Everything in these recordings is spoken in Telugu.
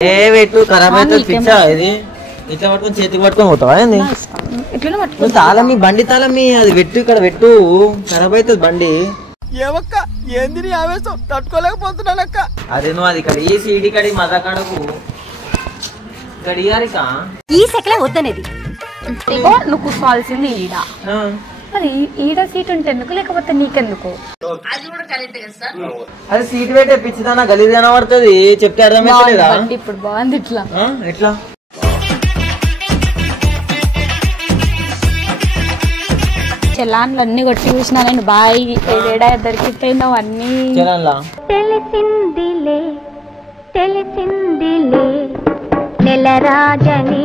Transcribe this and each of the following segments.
ఏ పెట్టు ఖరాబ్ అయితే పిచ్చా ఇది ఇట్లా పట్టుకొని చేతికి పట్టుకొని పోతావా ఏంది తాళం మీ బండి తాళం మీ అది పెట్టు ఇక్కడ పెట్టు ఖరాబ్ అవుతుంది బండి ఏమక్క ఏంది ఆవేశం తట్టుకోలేకపోతున్నానక్క అదే నువ్వు అది ఇక్కడ ఈ సీడి కడి మజా కడకు ఇక్కడ ఇయారిక ఈ సెకలే వద్దనేది నువ్వు కూర్చోవాల్సింది ఈడ మరి ఈడ సీట్ ఉంటే ఎందుకు లేకపోతే నీకెందుకు అది సీట్ పెట్టే పిచ్చిదానా గలీజ్ కనబడుతుంది చెప్తే అర్థమైతలేదా ఇప్పుడు బాగుంది ఇట్లా ఎట్లా చెలాన్లు అన్ని కొట్టి చూసినా నేను బాయ్ ఏడా దొరికిపోయినావు అన్ని తెలిసిందిలే తెలిసిందిలే నెల రాజని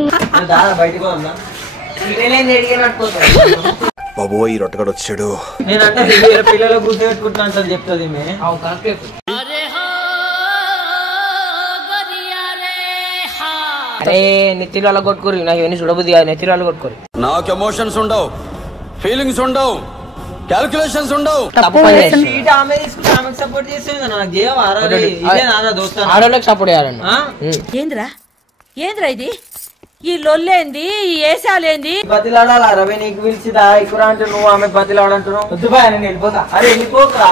బయటకు బాబోయ్ రొట్టగడు వచ్చాడు నేనంటే పిల్లలు గుర్తు పెట్టుకుంటున్నా అంటే చెప్తుంది అరే నెత్తిలో అలా కొట్టుకోరు నాకు ఇవన్నీ చూడబుద్ది నెత్తిలో అలా కొట్టుకోరు నాకు ఎమోషన్స్ ఉండవు ఫీలింగ్స్ ఉండవు క్యాల్కులేషన్స్ ఉండవు సపోర్ట్ చేస్తే ఆడోళ్ళకి సపోర్ట్ చేయాలండి ఏంద్రా ఏంద్రా ఇది ఈ లొల్లేంది ఈ ఏసాలేంది బతిలాడాలా రవి నీకు పిలిచిదా ఇక్కడ అంటే నువ్వు ఆమె బతిలాడంటున్నావు వద్దు బాయ్ నేను వెళ్ళిపోతా అరే వెళ్ళిపోతా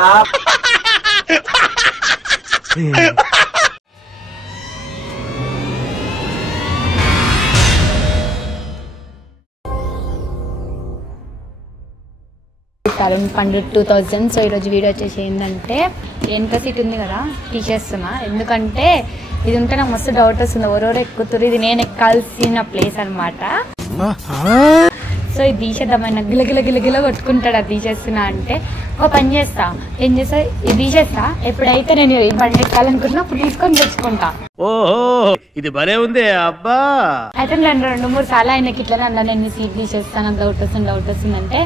పండు 2000. సో ఈరోజు వీడియో వచ్చేసి ఏంటంటే ఎంత సీట్ ఉంది కదా తీసేస్తున్నా ఎందుకంటే ఇది ఉంటే నాకు మస్తు డౌట్ వస్తుంది ఎవరెవరు ఎక్కుతురు ఇది నేను ఎక్కాల్సిన ప్లేస్ అనమాట సో ఇది తీసేద్దామని గిలగిల గిలగిల కొట్టుకుంటాడు అది తీసేస్తున్నా అంటే ఒక పని చేస్తా ఏం చేస్తా ఇది తీసేస్తా ఎప్పుడైతే నేను ఈ బండి ఎక్కాలనుకున్నా అప్పుడు తీసుకొని తెచ్చుకుంటా ఇది భలే ఉంది అబ్బా అయితే నేను 2-3 సార్లు ఆయనకి ఇట్లా అన్నా నేను సీట్ తీసేస్తాను డౌట్ వస్తుంది అంటే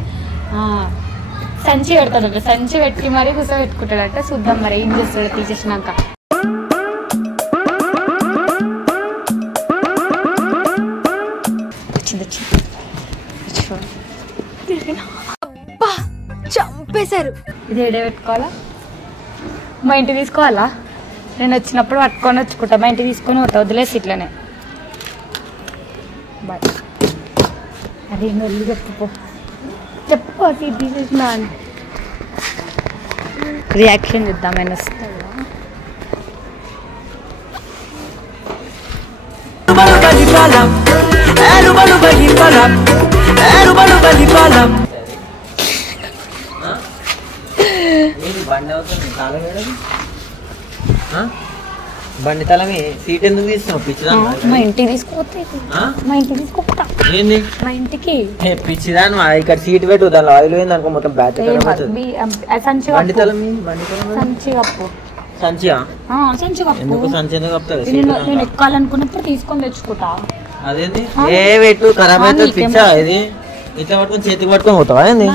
సంచి పెడతాడట సంచి పెట్టి మరీ కూర్చోబెట్టుకుంటాడట చూద్దాం మరి ఏం చేస్తాడో తీసేసినాక చంపేశారు ఇది ఏడే పెట్టుకోవాలా మా ఇంటికి తీసుకోవాలా నేను వచ్చినప్పుడు పట్టుకొని వచ్చుకుంటా మా ఇంటికి తీసుకొని పోతా వదిలేసి ఇట్లనే బాయ్ అదే వెళ్ళి చెప్పుకో చెప్పు సీట్ తీసేసిన రియాక్షన్ చూద్దామని వస్తుందా బండి తలమి సీట్ ఎందుకు తీస్తున్నావు పిచ్చిదా మా ఇంటికి తీసుకోపోతే మా ఇంటికి తీసుకోపోతా ఏంది మా ఇంటికి పిచ్చిదా ఇక్కడ సీట్ పెట్టు దానిలో ఆయిల్ పోయింది అనుకో మొత్తం బ్యాచ్ సంచి బండి తలమి సంచి కప్పు సంచియా సంచి కప్పు ఎందుకు సంచి ఎందుకు కప్తారు నేను ఎక్కాలనుకున్నప్పుడు తీసుకొని తెచ్చుకుంటా అదేంది ఏ పెట్టు ఖరాబ్ అయితే పిచ్చా ఇది ఇట్లా పట్టుకొని చేతికి పట్టుకొని పోతావా ఏంది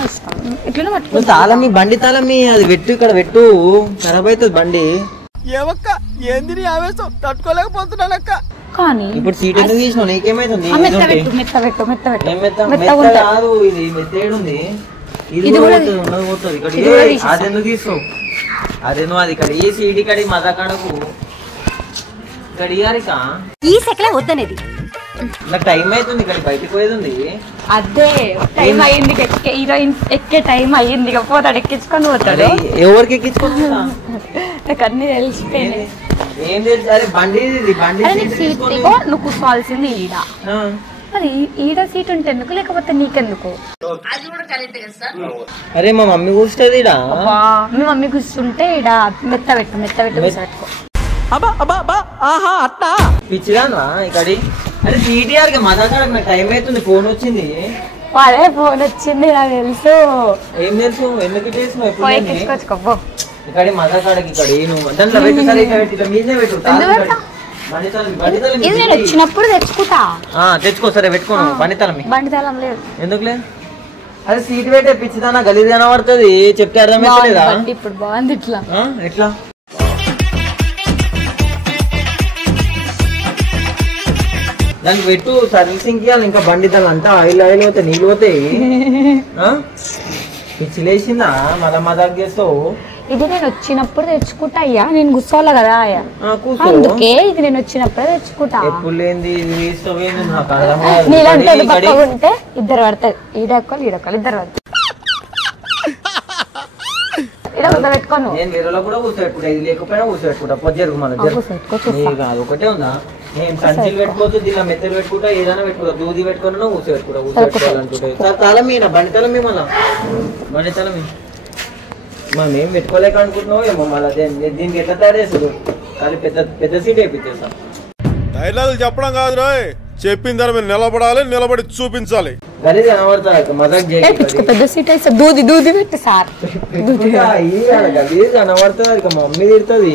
ఇట్లా పట్టుకో తాళం మీ బండి తాళం మీ అది పెట్టు ఇక్కడ పెట్టు ఖరాబ్ అవుతుంది బండి ఏమక్క ఏంది ఆవేశం తట్టుకోలేకపోతున్నానక్క కానీ ఇప్పుడు సీట్ ఎందుకు తీసినావు నీకేమైతుంది కాదు ఇది మెత్తేడుంది ఇది ఉండదు పోతుంది ఇక్కడ అది ఎందుకు తీసుకో అదే నువ్వు అది ఇక్కడ ఈ సీట్ కడి మజా కడకు ఇక్కడ ఇయారిక ఈ సెకలే వద్దనేది నాకు టైం అవుతుంది ఇక్కడ బయటకు పోయేది ఉంది అదే టైం అయ్యింది హీరోయిన్ ఎక్కే టైం అయ్యింది పోతాడు ఎక్కించుకొని పోతాడు ఎవరికి ఎక్కించుకుంటా నాకు అన్ని తెలిసిపోయింది ఏం తెలుసు అరే బండి సీట్ నువ్వు కూర్చోవాల్సింది ఈడ మరి ఈడ సీట్ ఉంటే ఎందుకు లేకపోతే నీకెందుకు అరే మా మమ్మీ కూర్చుంది ఈడ మీ మమ్మీ కూర్చుంటే ఈడ మెత్త పెట్టు పెట్టుకో పిచ్చిదానా ఇక్కడి అరే సీటీఆర్ కి మజా కాడకు నాకు టైం అవుతుంది ఫోన్ వచ్చింది అదే ఫోన్ వచ్చింది నాకు తెలుసు ఏం తెలుసు ఎందుకు చేసినావు ఎప్పుడు ఎక్కించుకోవచ్చుకో ఇక్కడ మజా కాడకి ఇక్కడ నువ్వు దాంట్లో పెట్టు సరే ఇట్లా మీదే పెట్టు ఇది నేను వచ్చినప్పుడు తెచ్చుకుంటా తెచ్చుకో సరే పెట్టుకోను బండి తాళం లేదు ఎందుకులే అరే సీట్ పెట్టే పిచ్చిదానా గలీజ్ కనబడుతుంది చెప్తే అర్థమైతలేదా ఇప్పుడు బాగుంది ఇట్లా ఎట్లా దానికి పెట్టు సర్వీసింగ్ కి ఇంకా బండి దాని అంతా ఆయిల్ పోతే నీళ్ళు పోతాయి పిచ్చిలేసిందా మళ్ళా మజాక్ చేస్తావు ఇది నేను వచ్చినప్పుడు తెచ్చుకుంటా అయ్యా, నేను కూర్చోవాలి కదా అయ్యా, అందుకే ఇది నేను వచ్చినప్పుడే తెచ్చుకుంటా. నీళ్ళంటే పక్క ఉంటే ఇద్దరు పడతారు, ఈడొక్కలు ఈడొక్కలు ఇద్దరు పడతారు. ఇక్కడ పెట్టుకోను ఒకటే ఉందా, నేను సంచులు పెట్టుకోవచ్చు, దీనిలో మెత్తలు పెట్టుకుంటా, ఏదైనా పెట్టుకుంటా, దూది పెట్టుకున్నా ఊసపెట్టుకుంటా. తల మీద బండి తల మీ మళ్ళా బండి తల మీ మనం ఏం పెట్టుకోలేక అనుకుంటున్నావు ఏమో. మళ్ళీ దీనికి ఎట్లా తయారు చేస్తారు, కానీ పెద్ద పెద్ద సీట్ వేయించేస్తాం. డైలాగులు చెప్పడం కాదు రాయ్, చెప్పిన తర్వాత మీరు నిలబడాలి, నిలబడి చూపించాలి. గలీజ్ కనబడతారు మజాక్ పెద్ద సీట్ అయితే దూది దూది పెట్టి సార్ గలీజ్ కనబడుతుంది. ఇక మమ్మీ తిడుతుంది.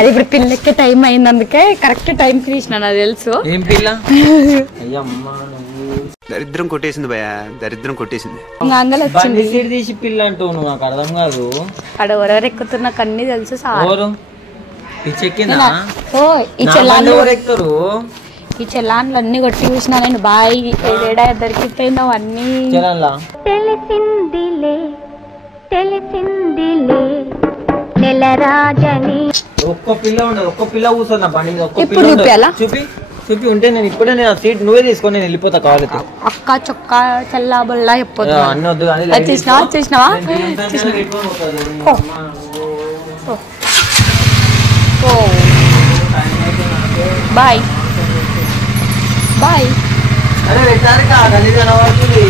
అది ఇప్పుడు పిల్లకి టైం అయింది, అందుకే కరెక్ట్ టైం కి తీసిన, నాకు తెలుసు. ఏం పిల్ల అయ్యమ్మా, దరిద్రం కొట్టేసింది భయ, దరిద్రం కొట్టేసింది. బండి సీట్ తీసి పిల్ల అంటావు నువ్వు, నాకు అర్థం కాదు. అక్కడ ఎవరెవరు ఎక్కుతున్నా అన్ని తెలుసు సార్. ఎక్కుతారు ఈ చెల్లాన్లు అన్ని కొట్టి చూసినా నేను, బాయ్ ఏడా దొరికిపోయినావు అన్ని. తెలిసిందిలే తెలిసిందిలే నెలరాజని. ఒక్క పిల్ల ఉండదు, ఒక్క పిల్ల కూర్చొని నా బండి మీద. ఇప్పుడు చూపియాలా? చూపి చూపి ఉంటే నేను ఇప్పుడే నేను సీట్ నువ్వే తీసుకొని నేను వెళ్ళిపోతా కావాలి. అక్క చొక్క చల్లా బొల్లా చెప్పొద్దు అన్ని వద్దు కానీ. చూసినావా బాయ్ బాయ్. అరే పెట్టారిక గలీజ్ కనబడుతుంది,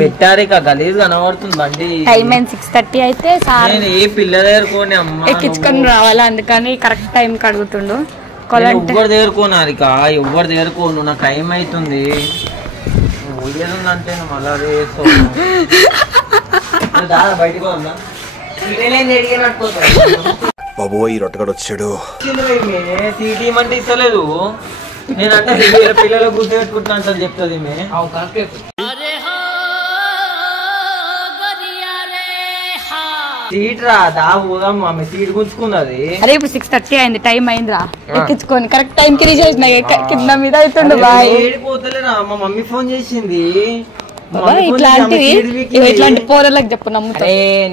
పెట్టారిక గలీజ్ కనబడుతుంది బండి. టైం 6:30 అయితే సార్ నేను ఏ పిల్ల దగ్గరకోని అమ్మ ఎక్కించుకొని రావాలా, అందుకని కరెక్ట్ టైం కి అడుగుతుండు. ఎవరు దగ్గరకోనారిక, ఎవరు దగ్గరకోను, నాకు టైం అవుతుంది. ఊయేదంటే నువ్వు మళ్ళా బయటకు వద్దా బాబోయ్ రొట్టగడ వచ్చాడు. సీటీ అంటే ఇస్తలేదు, నేనంటే పిల్లలు గుర్తు పెట్టుకుంటున్నా అంటే చెప్తుంది. సీట్ రాదా పోదాం, ఆమె సీట్ గుంజుకున్నది. అరే ఇప్పుడు 6:30 అయింది, టైం అయిందిరా, ఎక్కించుకొని కరెక్ట్ టైం కి రీచ్ చేసిన. కింద మీద అవుతుండు బాయ్. ఏడిపోతలేరా, మా మమ్మీ ఫోన్ చేసింది. ఇట్లాంటి పోరలకు చెప్పు నమ్ముతా.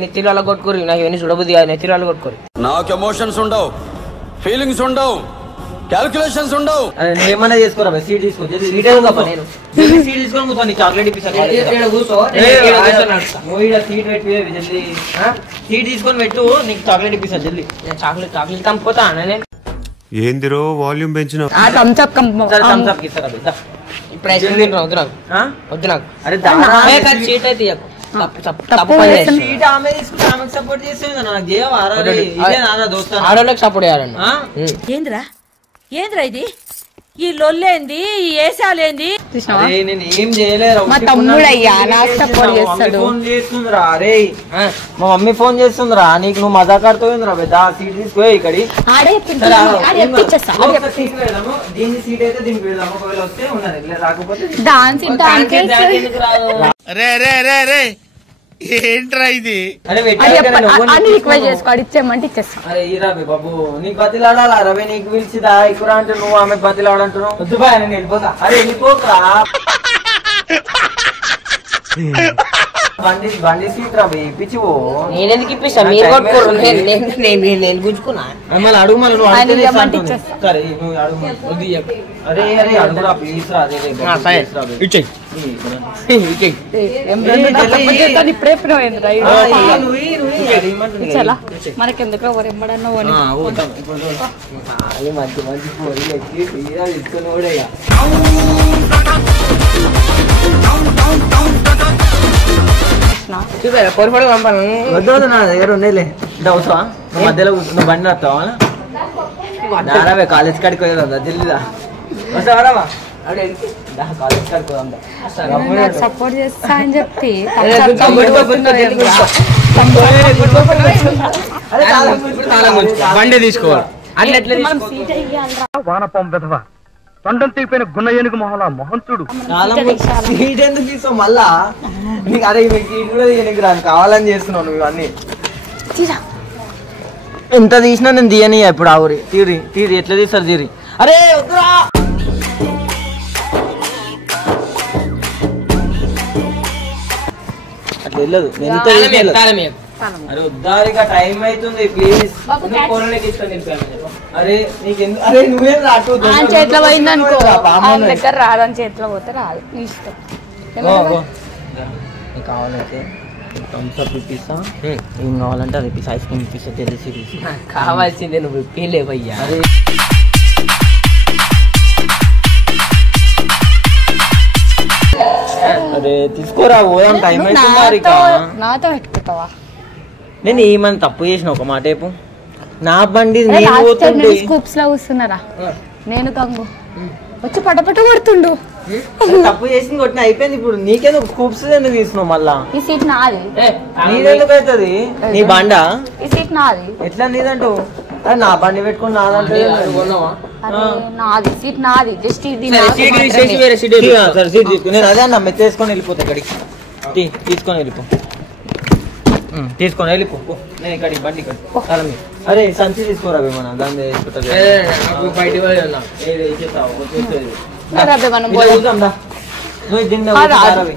నెత్తిలో కొట్టుకోరు, నాకు ఇవన్నీ చూడబుద్ది కాదు, నెత్తిలో కొట్టుకోరు. నాకు ఎమోషన్స్ ఉండవు, ఫీలింగ్స్ ఉండవు, క్యాల్కులేషన్స్ ఉండవు. ఏమన్నా చేసుకోరా, సీట్ తీసుకో. సీట్ తీసుకొని కూర్చో, నీకు చాక్లెట్ ఇప్పిస్తా. సీట్ పెట్టి జల్దీ సీట్ తీసుకొని పెట్టు, నీకు చాక్లెట్ ఇప్పిస్తా జల్దీ. చాక్లెట్ చాక్లెట్ కంపోతా నేను. ఏందిరో వాల్యూమ్ పెంచిన. ఇప్పుడు ఐస్ క్రీమ్ తింటున్నా, వద్దు నాకు వద్దు నాకు. అరే సీట్ అయితే సపోర్ట్ చేస్తుంది, ఆడోళ్ళకి సపోర్ట్ చేయాలండి. ఏంద్రా ఏంద్రా ఇది, ఈ లొల్లేంది, ఈ ఏసాలేంది? నేను ఏం చేయలేదు. మా తమ్ముడు అయ్యా నాకు సపోర్ట్ చేస్తాడు. ఫోన్ చేస్తుందిరా, అరే మా మమ్మీ ఫోన్ చేస్తుందిరా, నీకు నువ్వు మజాక్ ఆడుతుందిరా. పెద్ద సీట్ తీసుకో, ఇక్కడి దీన్ని సీట్ అయితే దీనికి పెడదాము. ఒకవేళ వస్తే ఉన్నది, రాకపోతే ఏంట్రా ఇది? ఇచ్చేయమంటే ఇచ్చేస్తాం. అరే ఈ రవి బాబు, నీకు బతిలాడాలా? రవి నీకు పిలిచిదా ఇక్కడ అంటే నువ్వు ఆమె బతిలాడంటున్నావు. వద్దు బాయ్, నేను వెళ్ళిపోతా. అరే వెళ్ళిపోతా, బండి సీట్ రవి ఇప్పించువో. నేను ఎందుకు ఇప్పిస్తా, మీరు కొట్టుకోరు, నేను గుంజుకున్నా. మళ్ళీ అడుగు, మళ్ళీ నువ్వు సరే నువ్వు అడుగు. అరే అరే అడుగురా ప్లీజ్ రా. అదే మనకెందుకు ఎవరెమ్మడన్నా మంచి మంచి పొరులు ఎక్కి తీసుకొని కూడా వద్దు వద్దు, నా దగ్గర ఉండేలే. అవసరమా? నువ్వు మధ్యలో నువ్వు బండి వస్తావా? రావే కాలేజ్ కాడికి పోయేదా జల్దిదా. వస్తావా రావా? కాలేజ్ కాడికి పోదాం. సపోర్ట్ చేస్తా అని చెప్పి బండి తీసుకోవాలి. తొండం తీపిన గున్న ఏనుగు మొహలా మొహం చూడు. సీట్ ఎందుకు తీసుకో మళ్ళా? నీకు అదే సీట్ కూడా నీకు రాను, కావాలని చేస్తున్నావు నువ్వు ఇవన్నీ. ఎంత తీసినా నేను తీయని ఇప్పుడు. ఆవురి తీరి తీరి ఎట్లా తీస్తారు తీరి. అరే వద్దురా. అట్లా వెళ్ళదు, నేను అరే ఉద్దారిగా టైం అవుతుంది ప్లీజ్. అరే నీకెందుకు అరే నువ్వేం రాటు చేతిలో పోయింది అనుకో దగ్గర రాదని చేతిలో పోతే రాదు నీ ఇష్టం. నీకు కావాలంటే థమ్స్అప్ ఇప్పిస్తా, ఏం కావాలంటే అది ఇప్పిస్తా, ఐస్ క్రీమ్ ఇప్పిస్తా, తెలిసి కావాల్సిందే నువ్వు ఇప్పిలేవయ్యా. అరే అరే తీసుకోరా పోదాం, టైం అవుతుంది. నాతో పెట్టుకుంటావా? నేను ఏమని తప్పు చేసిన ఒక మాట రేపు నా బండి నేను పోతుండే స్కూప్స్ లో కూర్చున్నారా నేను కంగు వచ్చి పటపట కొడుతుండు. తప్పు చేసింది కొట్టిన అయిపోయింది. ఇప్పుడు నీకేందుకు స్కూప్స్ ఎందుకు తీసుకున్నావు మళ్ళా? ఈ సీట్ నాది. నీదెందుకు అవుతుంది? నీ బండా? ఈ సీట్ నాది. ఎట్లా నీదంటూ? నా బండి పెట్టుకుని నాదంటే నాది సీట్ నాది. జస్ట్ ఇది సరే సీట్ తీసుకుని నేను అదే అన్న మెత్తేసుకొని వెళ్ళిపోతా ఇక్కడికి. తీసుకొని వెళ్ళిపో, తీసుకొని వెళ్ళిపో. నేను ఇక్కడికి బండి ఇక్కడ. అరే సంచి తీసుకోరా ఏమన్నా దాన్ని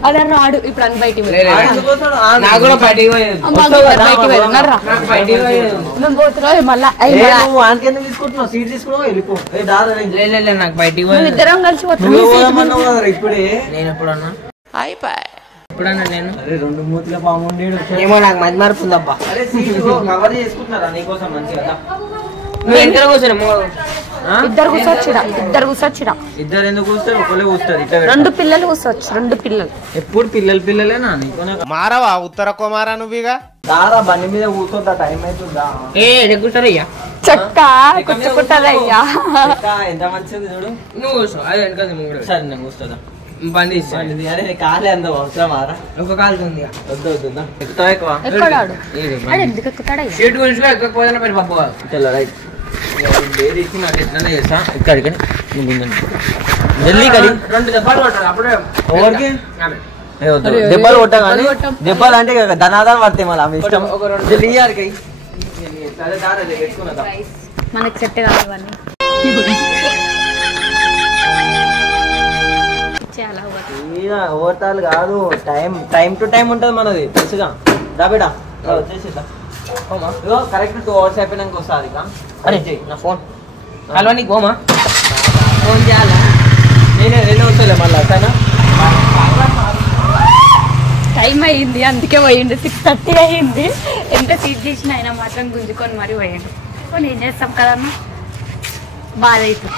అదే రాడు ఇప్పుడు అని బయటికి తీసుకుంటున్నావు సీట్ తీసుకున్నావు వెళ్ళిపో. నాకు బయటికి ఇద్దరం కలిసి ఇప్పుడే నేను ఎప్పుడన్నా అయిపోయి ఎప్పుడన్నా నేను అరే 2 మూతుల పాము ఏమో నాకు మంచి మార్పు ఉందబ్బా. అరే సీట్ కవర్ చేసుకుంటున్నారా నీకోసం మంచిగా? నువ్వు ఎంత కూర్చోను? ఇద్దరు కూర్చోచ్చిరా, ఇద్దరు కూర్చోచ్చిరా. ఇద్దరు ఎందుకు కూర్చోరు? ఒకళ్ళే కూర్చోరు. 2 పిల్లలు కూర్చోవచ్చు, 2 పిల్లలు. ఎప్పుడు పిల్లలేనా నీకు? మారవా ఉత్తర కుమారా నువ్వుగా దారా బండి మీద కూర్చోద్దా? టైం అవుతుందా? కూర్చోరయ్యా చక్క కూర్చుకుంటారయ్యా. ఎంత మంచిది చూడు. నువ్వు కూర్చో, అది వెనకాల సరే నేను కూర్చోదా బండి అరే కాలే అంత అవసరమారా? ఒక కాలుతుంది వద్దు వద్దా ఎక్కుతావా ఎక్కువ? ఎక్కడాడు ఎందుకు ఎక్కుతాడయ్యా? సీట్ గురించి ఎక్కకపోతే మరి పప్పు కాదు. రైట్ ఇచ్చి నాకు ఎట్లనే చేస్తా ఇక్కడికి జల్దీ కడి 2 దెబ్బలు కొట్టాలి అప్పుడే. ఎవరికి దెబ్బలు కొట్టా కానీ దెబ్బలు అంటే ధనాదాలు పడతాయి మళ్ళీ ఆమె ఇష్టం. జల్దీ ఇయ్యాలి పెట్టుకున్నదా మనకి సెట్ కావాలని ఓవర్తాలు కాదు, టైం టు టైం ఉంటుంది మనది తెలుసుగా. దాబేడా వచ్చేసేదా కరెక్ట్ 2 hours అయిపోయినాక వస్తుంది. అరే నా ఫోన్ హలో నీకు గోమా ఫోన్ చేయాలా? నేనే వస్తలే మళ్ళీ సరేనా? టైం అయ్యింది అందుకే పోయిండు. 6:30 అయ్యింది. ఎంత సీట్ చేసినా అయినా మాత్రం గుంజుకొని మరి పోయిండు. ఏం చేస్తాం కదన్నా, బాధ అవుతుంది.